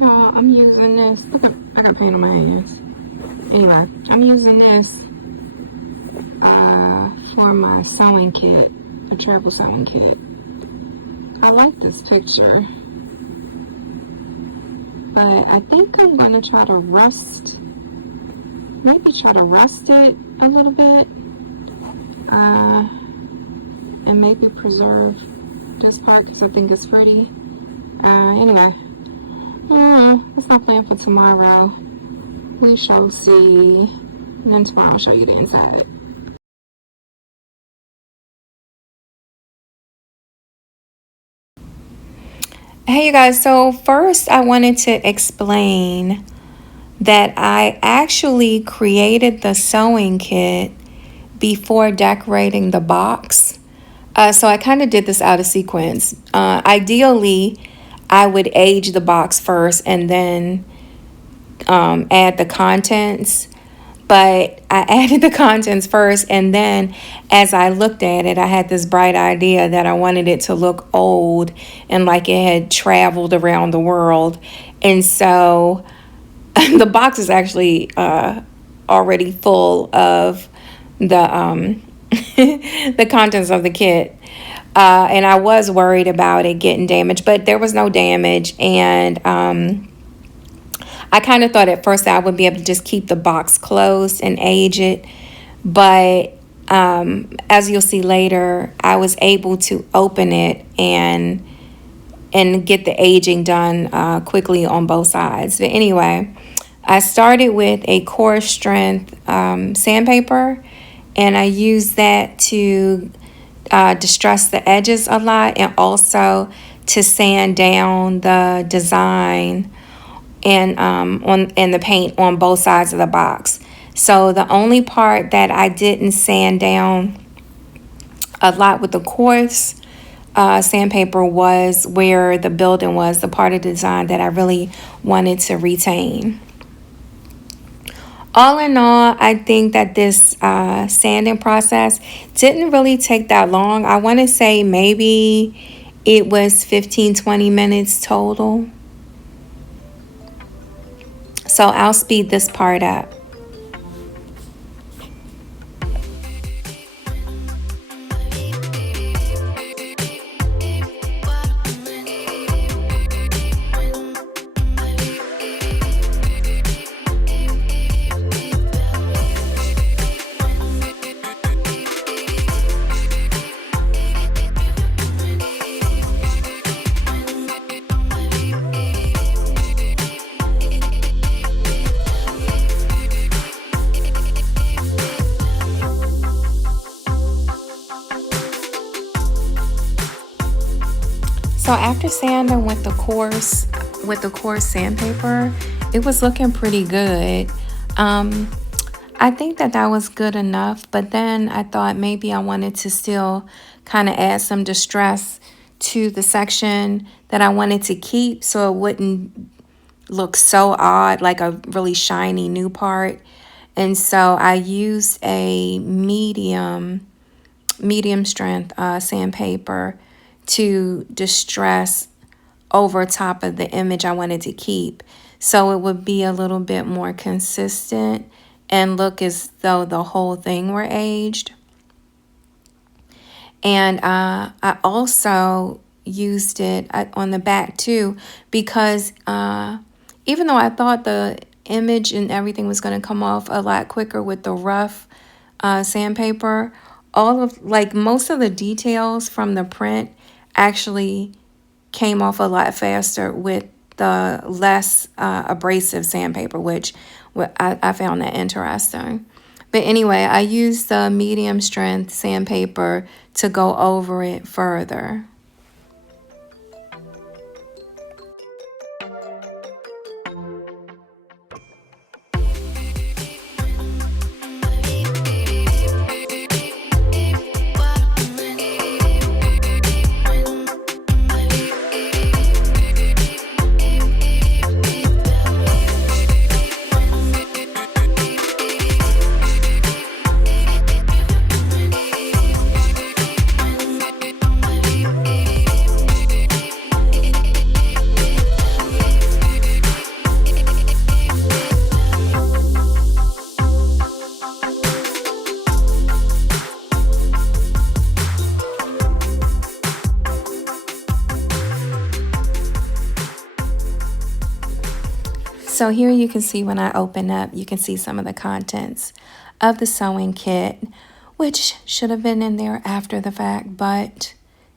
Y'all, I'm using this. Look at, I got paint on my hands. Anyway, I'm using this for my sewing kit, a travel sewing kit. I like this picture, but I think I'm gonna try to maybe try to rust it a little bit, and maybe preserve this part because I think it's pretty. Anyway, that's my plan for tomorrow. We shall see. And then tomorrow I'll show you the inside. Hey you guys, so first I wanted to explain that I actually created the sewing kit before decorating the box. So I kind of did this out of sequence. Ideally, I would age the box first and then add the contents. But I added the contents first, and then as I looked at it, I had this bright idea that I wanted it to look old and like it had traveled around the world. And so the box is actually already full of the the contents of the kit. And I was worried about it getting damaged, but there was no damage. And I kind of thought at first that I would be able to just keep the box closed and age it. But as you'll see later, I was able to open it and get the aging done quickly on both sides. But anyway, I started with a core strength sandpaper, and I used that to distress the edges a lot and also to sand down the design and the paint on both sides of the box. So the only part that I didn't sand down a lot with the coarse sandpaper was where the building was, the part of the design that I really wanted to retain. All in all, I think that this sanding process didn't really take that long. I want to say maybe it was 15-20 minutes total. So I'll speed this part up. So after sanding with the coarse sandpaper, it was looking pretty good. I think that was good enough, but then I thought maybe I wanted to still kind of add some distress to the section that I wanted to keep so it wouldn't look so odd, like a really shiny new part. And so I used a medium strength sandpaper to distress over top of the image I wanted to keep, so it would be a little bit more consistent and look as though the whole thing were aged. And I also used it on the back too, because even though I thought the image and everything was going to come off a lot quicker with the rough sandpaper, most of the details from the print actually came off a lot faster with the less abrasive sandpaper, which I found that interesting. But anyway, I used the medium strength sandpaper to go over it further. So here you can see when I open up, you can see some of the contents of the sewing kit, which should have been in there after the fact, but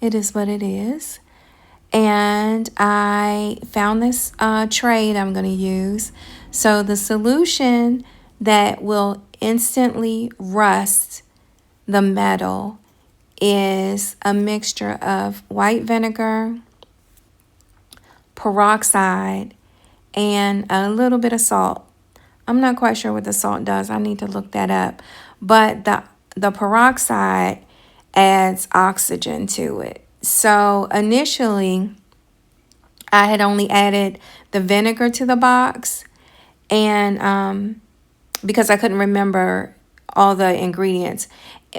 it is what it is. And I found this tray I'm going to use. So the solution that will instantly rust the metal is a mixture of white vinegar, peroxide, and a little bit of salt. I'm not quite sure what the salt does. I need to look that up. But the peroxide adds oxygen to it. So initially, I had only added the vinegar to the box, and because I couldn't remember all the ingredients,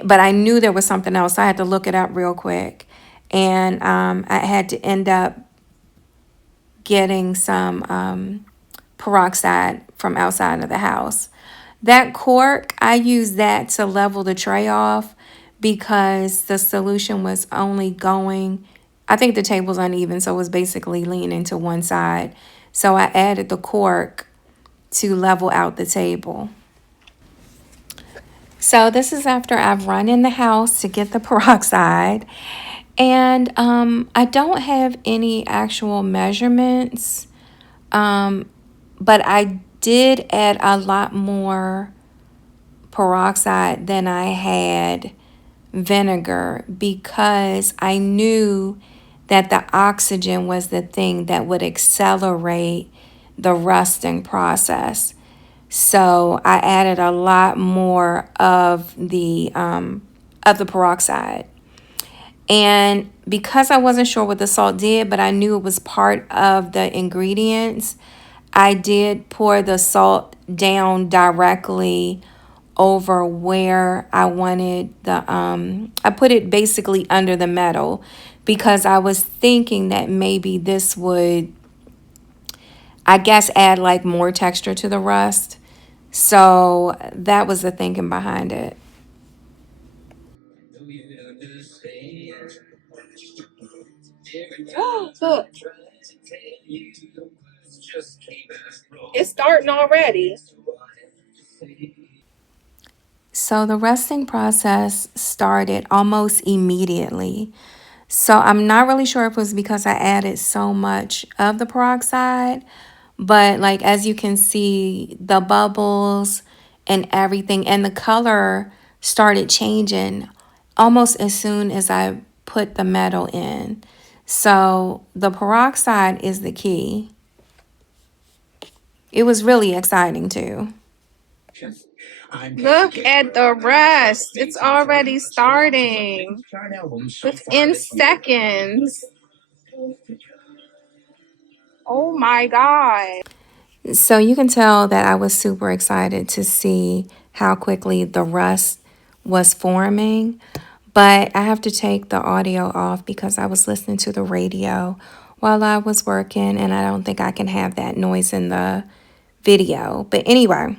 but I knew there was something else. So I had to look it up real quick, and I had to end up getting some peroxide from outside of the house. That cork, I used that to level the tray off because the solution was only going, I think the table's uneven, so it was basically leaning to one side. So I added the cork to level out the table. So this is after I've run in the house to get the peroxide. And I don't have any actual measurements, but I did add a lot more peroxide than I had vinegar because I knew that the oxygen was the thing that would accelerate the rusting process. So I added a lot more of the peroxide. And because I wasn't sure what the salt did, but I knew it was part of the ingredients, I did pour the salt down directly over where I wanted I put it basically under the metal because I was thinking that maybe this would, I guess, add like more texture to the rust. So that was the thinking behind it. Oh, look, it's starting already. So the rusting process started almost immediately. So I'm not really sure if it was because I added so much of the peroxide, but like as you can see, the bubbles and everything and the color started changing almost as soon as I put the metal in. So the peroxide is the key. It was really exciting too. Look at the rest. It's already starting within seconds. Oh my God. So you can tell that I was super excited to see how quickly the rust was forming. But I have to take the audio off because I was listening to the radio while I was working, and I don't think I can have that noise in the video. But anyway,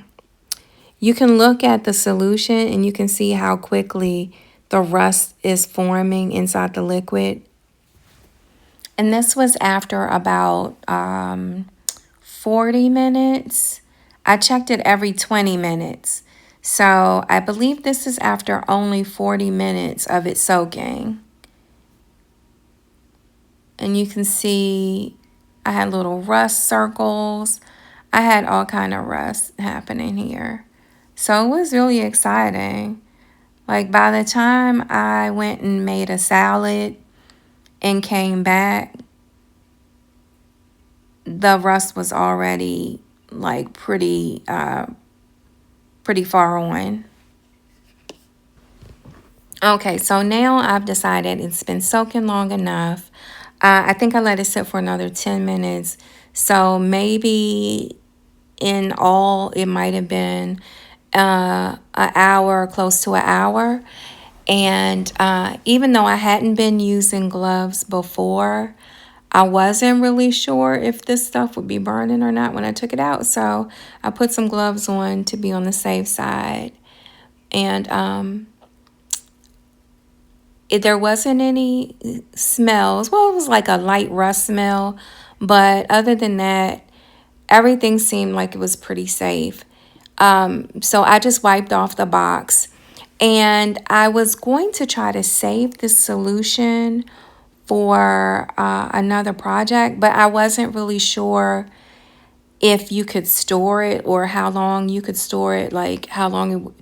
you can look at the solution and you can see how quickly the rust is forming inside the liquid. And this was after about 40 minutes. I checked it every 20 minutes. So I believe this is after only 40 minutes of it soaking. And you can see I had little rust circles. I had all kind of rust happening here. So it was really exciting. Like by the time I went and made a salad and came back, the rust was already like pretty far on. Okay, so now I've decided it's been soaking long enough. I think I let it sit for another 10 minutes. So maybe in all, it might have been an hour, close to an hour. And even though I hadn't been using gloves before, I wasn't really sure if this stuff would be burning or not when I took it out. So I put some gloves on to be on the safe side. And there wasn't any smells. Well, it was like a light rust smell. But other than that, everything seemed like it was pretty safe. So I just wiped off the box, and I was going to try to save this solution for another project, but I wasn't really sure if you could store it or how long you could store it, like how long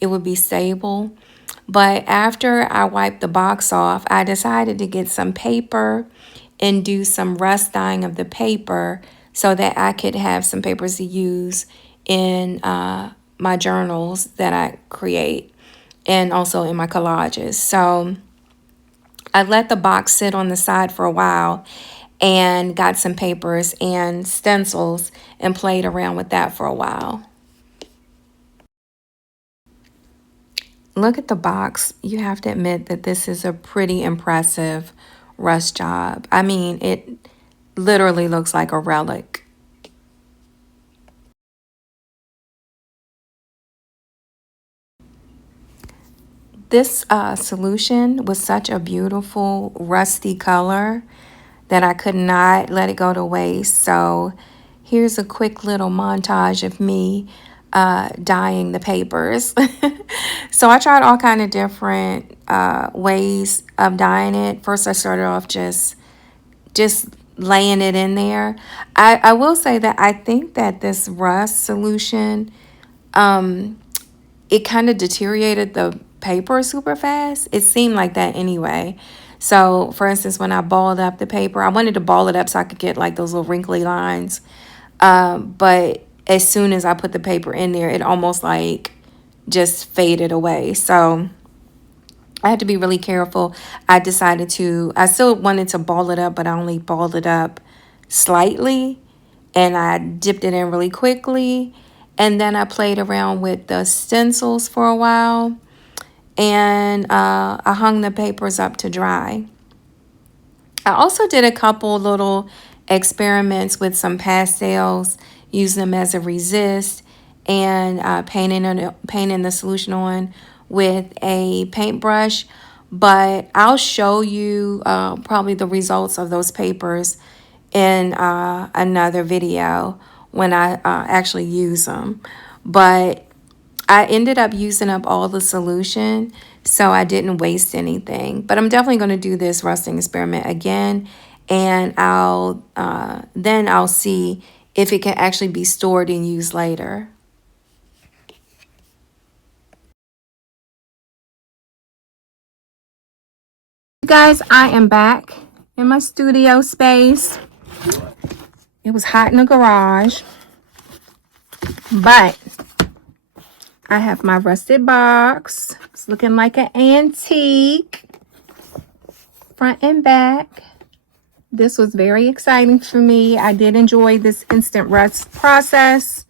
it would be stable. But after I wiped the box off, I decided to get some paper and do some rust dyeing of the paper so that I could have some papers to use in my journals that I create and also in my collages. So I let the box sit on the side for a while and got some papers and stencils and played around with that for a while. Look at the box. You have to admit that this is a pretty impressive rust job. I mean, it literally looks like a relic. This solution was such a beautiful rusty color that I could not let it go to waste. So here's a quick little montage of me dyeing the papers. So I tried all kind of different ways of dyeing it. First, I started off just laying it in there. I will say that I think that this rust solution, it kind of deteriorated the paper super fast. It seemed like that anyway. So, for instance, when I balled up the paper, I wanted to ball it up so I could get like those little wrinkly lines. But as soon as I put the paper in there, it almost like just faded away. So I had to be really careful. I still wanted to ball it up, but I only balled it up slightly. And I dipped it in really quickly. And then I played around with the stencils for a while. And I hung the papers up to dry. I also did a couple little experiments with some pastels, using them as a resist, and painting the solution on with a paintbrush. But I'll show you probably the results of those papers in another video when I actually use them. But I ended up using up all the solution, so I didn't waste anything. But I'm definitely going to do this rusting experiment again, and then I'll see if it can actually be stored and used later. Guys, I am back in my studio space. It was hot in the garage, but I have my rusted box. It's looking like an antique, front and back. This was very exciting for me. I did enjoy this instant rust process.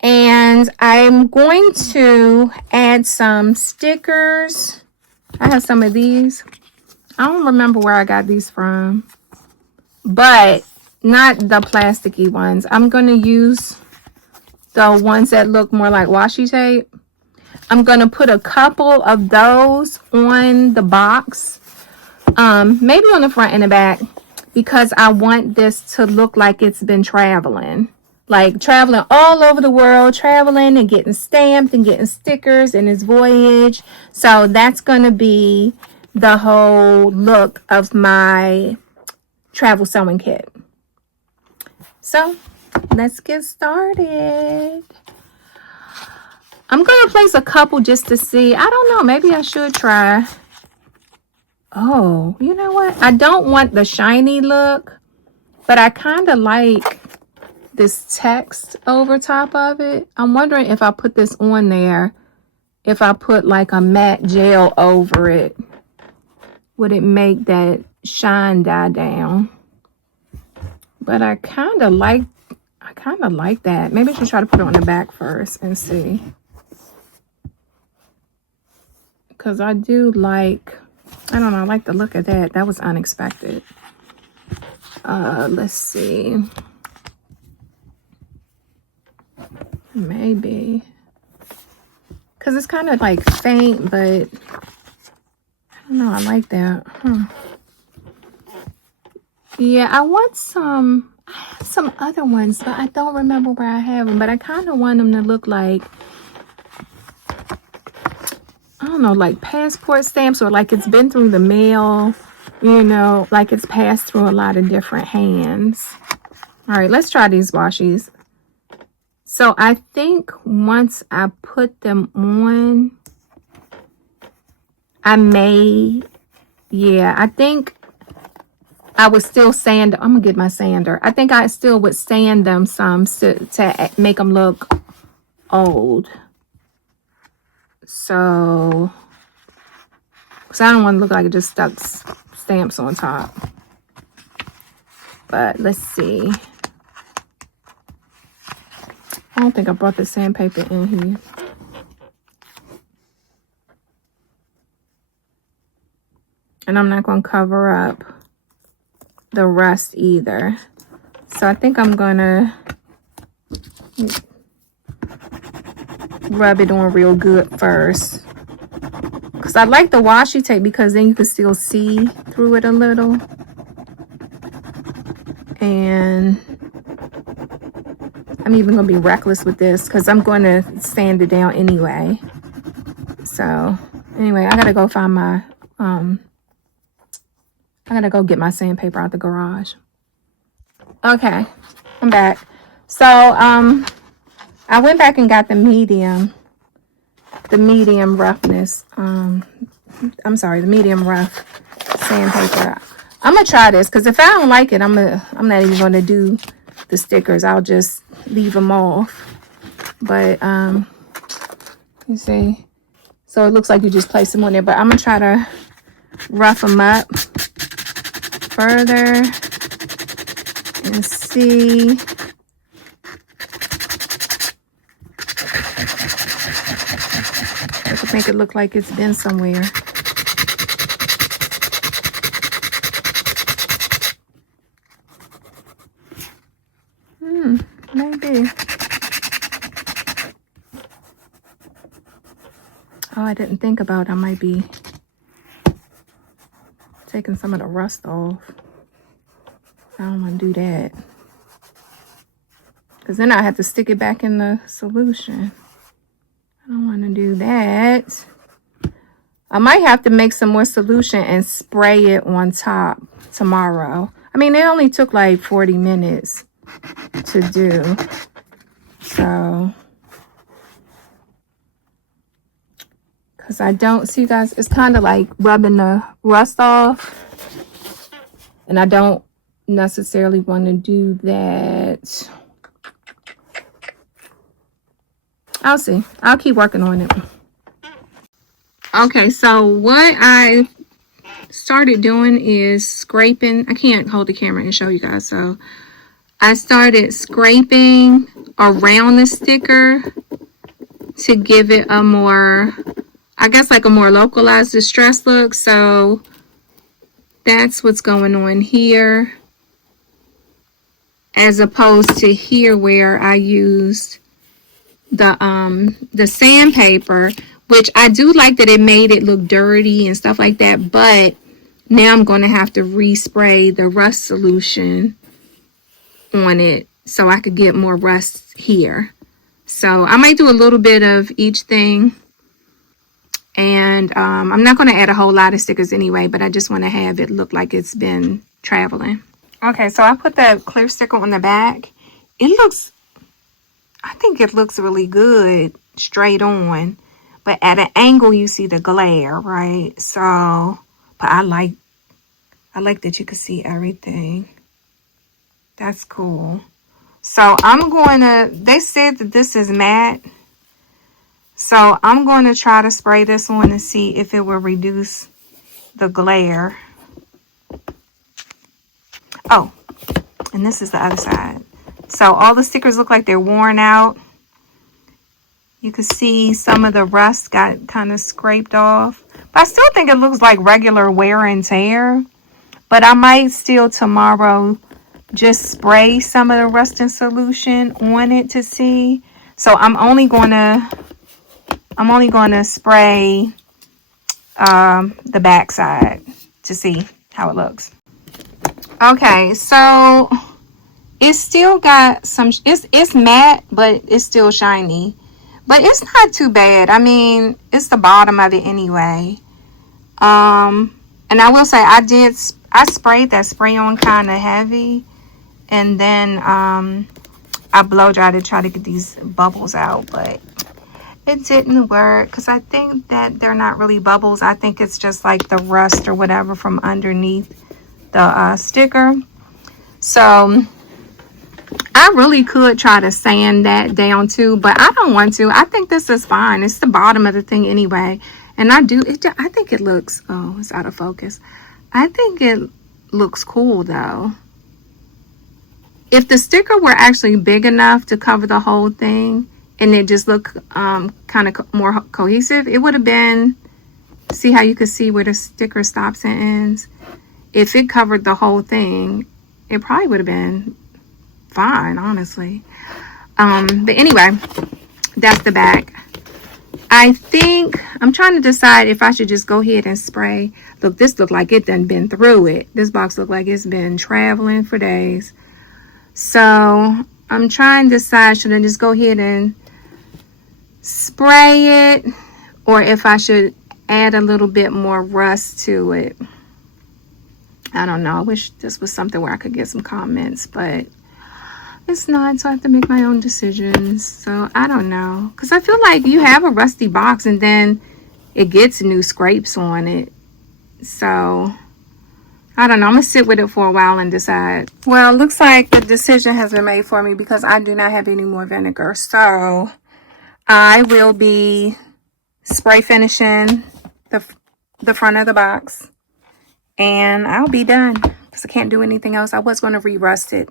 And I'm going to add some stickers. I have some of these. I don't remember where I got these from, but not the plasticky ones. I'm going to use the ones that look more like washi tape. I'm going to put a couple of those on the box, maybe on the front and the back, because I want this to look like it's been traveling. Like traveling all over the world, traveling and getting stamped and getting stickers in its voyage. So that's going to be the whole look of my travel sewing kit. So let's get started. I'm going to place a couple just to see. I don't know. Maybe I should try. Oh, you know what? I don't want the shiny look, but I kind of like this text over top of it. I'm wondering if I put this on there, if I put like a matte gel over it, would it make that shine die down? But I kind of like that. Maybe I should try to put it on the back first and see. Because I do like, I don't know, I like the look of that. That was unexpected. Let's see. Maybe. Because it's kind of like faint, but I don't know, I like that. Yeah, I want some some other ones, but I don't remember where I have them. But I kind of want them to look like, I don't know, like passport stamps, or like it's been through the mail, you know, like it's passed through a lot of different hands. All right, let's try these washies. So I think once I put them on, I think I would still sand. I'm gonna get my sander. I think I still would sand them some to make them look old. So, because I don't want to look like it just stuck stamps on top. But let's see. I don't think I brought the sandpaper in here. And I'm not going to cover up the rust either. So I think I'm going to rub it on real good first. Because I like the washi tape because then you can still see through it a little. And I'm even going to be reckless with this because I'm going to sand it down anyway. So anyway, I got to go find my, I got to go get my sandpaper out the garage. Okay, I'm back. So, I went back and got the medium roughness. I'm sorry, the medium rough sandpaper. I'm going to try this because if I don't like it, I'm not even going to do the stickers. I'll just leave them off. But you see, so it looks like you just place them on there, but I'm gonna try to rough them up further and see. I could make it look like it's been somewhere. Maybe. Oh, I didn't think about I might be taking some of the rust off. I don't want to do that. Because then I have to stick it back in the solution. I don't want to do that. I might have to make some more solution and spray it on top tomorrow. I mean, it only took like 40 minutes to do. So, because I don't see, you guys, it's kind of like rubbing the rust off, and I don't necessarily want to do that. I'll see. I'll keep working on it. Okay, so what I started doing is scraping. I can't hold the camera and show you guys, so I started scraping around the sticker to give it a more, I guess, like a more localized distress look. So that's what's going on here, as opposed to here where I used the sandpaper, which I do like that it made it look dirty and stuff like that. But now I'm going to have to respray the rust solution on it so I could get more rust here. So I might do a little bit of each thing. And I'm not going to add a whole lot of stickers anyway, but I just want to have it look like it's been traveling. Okay, so I put that clear sticker on the back. I think it looks really good straight on. But at an angle, you see the glare, right? So, but I like that you can see everything. That's cool. So I'm going to, they said that this is matte. So I'm going to try to spray this on and see if it will reduce the glare. Oh, and this is the other side. So all the stickers look like they're worn out. You can see some of the rust got kind of scraped off. But I still think it looks like regular wear and tear. But I might still tomorrow just spray some of the rusting solution on it to see. So I'm only going to spray the back side to see how it looks. Okay, so It's still got some, it's matte, but it's still shiny. But it's not too bad. I mean, it's the bottom of it anyway. And I will say I sprayed that spray on kind of heavy. And then I blow dry to try to get these bubbles out. But it didn't work because I think that they're not really bubbles. I think it's just like the rust or whatever from underneath the sticker. So I really could try to sand that down too, but I don't want to. I think this is fine. It's the bottom of the thing anyway. And I think it looks, oh, it's out of focus. I think it looks cool though. If the sticker were actually big enough to cover the whole thing and it just looked kind of more cohesive, it would have been, see how you could see where the sticker stops and ends? If it covered the whole thing, it probably would have been fine, honestly. But anyway, that's the back. I think I'm trying to decide if I should just go ahead and spray. Look, this looked like it done been through it. This box looked like it's been traveling for days. So I'm trying to decide, should I just go ahead and spray it, or if I should add a little bit more rust to it. I don't know. I wish this was something where I could get some comments, but it's not, so I have to make my own decisions. So I don't know, because I feel like you have a rusty box and then it gets new scrapes on it. So I don't know. I'm gonna sit with it for a while and decide. Well, it looks like the decision has been made for me because I do not have any more vinegar. So I will be spray finishing the front of the box and I'll be done because I can't do anything else. I was going to re-rust it,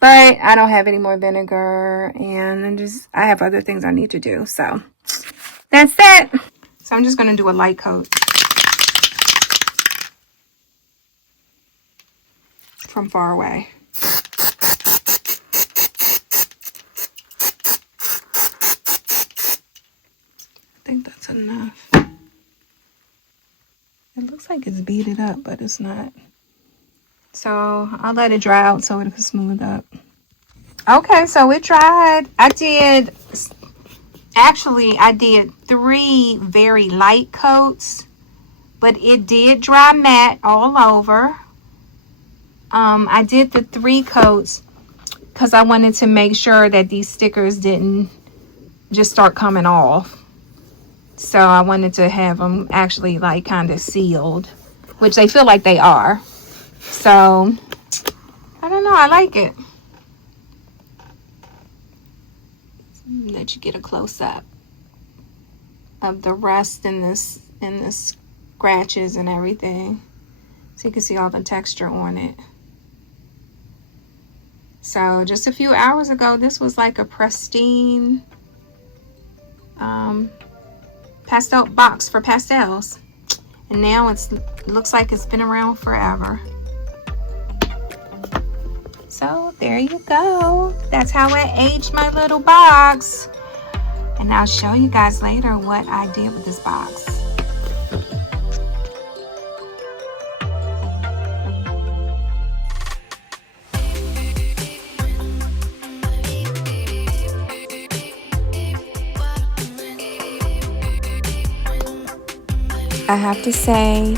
but I don't have any more vinegar and I have other things I need to do. So that's it. So I'm just going to do a light coat from far away. I think that's enough. It looks like it's beaded up, but it's not. So I'll let it dry out so it can smooth up. Okay, so it dried. I did 3 very light coats, but it did dry matte all over. I did the 3 coats because I wanted to make sure that these stickers didn't just start coming off. So I wanted to have them actually like kind of sealed, which they feel like they are. So I don't know, I like it. Let you get a close up of the rust and the scratches and everything, so you can see all the texture on it. So just a few hours ago, this was like a pristine pastel box for pastels, and now it looks like it's been around forever. So there you go. That's how I aged my little box, and I'll show you guys later what I did with this box. I have to say,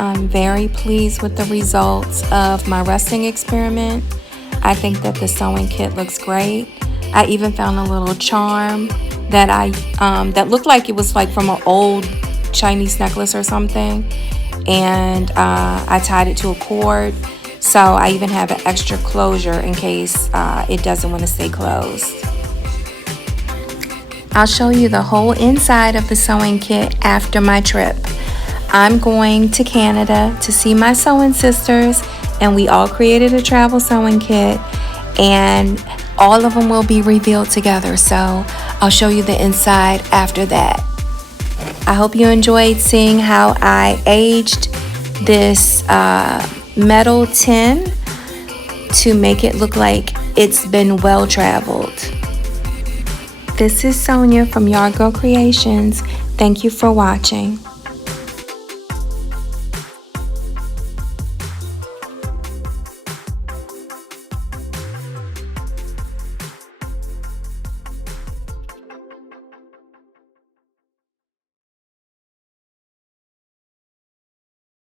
I'm very pleased with the results of my rusting experiment. I think that the sewing kit looks great. I even found a little charm that that looked like it was like from an old Chinese necklace or something, and I tied it to a cord, so I even have an extra closure in case it doesn't want to stay closed. I'll show you the whole inside of the sewing kit after my trip. I'm going to Canada to see my sewing sisters, and we all created a travel sewing kit, and all of them will be revealed together. So I'll show you the inside after that. I hope you enjoyed seeing how I aged this metal tin to make it look like it's been well traveled. This is Sonia from Yard Girl Creations. Thank you for watching.